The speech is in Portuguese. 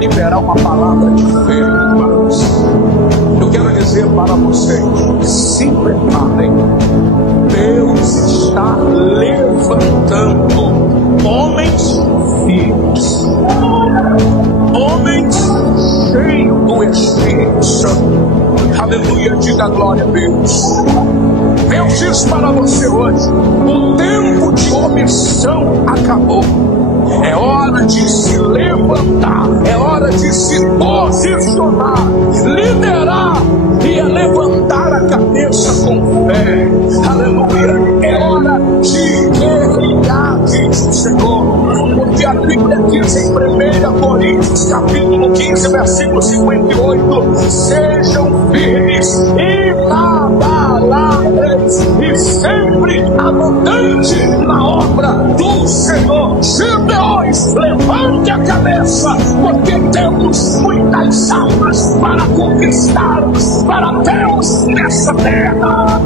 liberar uma palavra de fé, irmãos. Eu quero dizer para vocês: se preparem. Deus está levantando homens firmes, homens cheios do Espírito Santo. Aleluia, diga glória a Deus. Deus diz para você hoje: o tempo de omissão acabou. É hora de se levantar, é hora de se posicionar, liderar e levantar a cabeça com fé. Aleluia, é hora de guerrear, diz o Senhor, porque a Bíblia diz em 1 Coríntios capítulo 15, versículo 58: sejam firmes, inabaláveis e sempre abundantes na obra do Senhor. Gideões, levante a cabeça, porque temos muitas almas para conquistarmos para Deus nessa terra.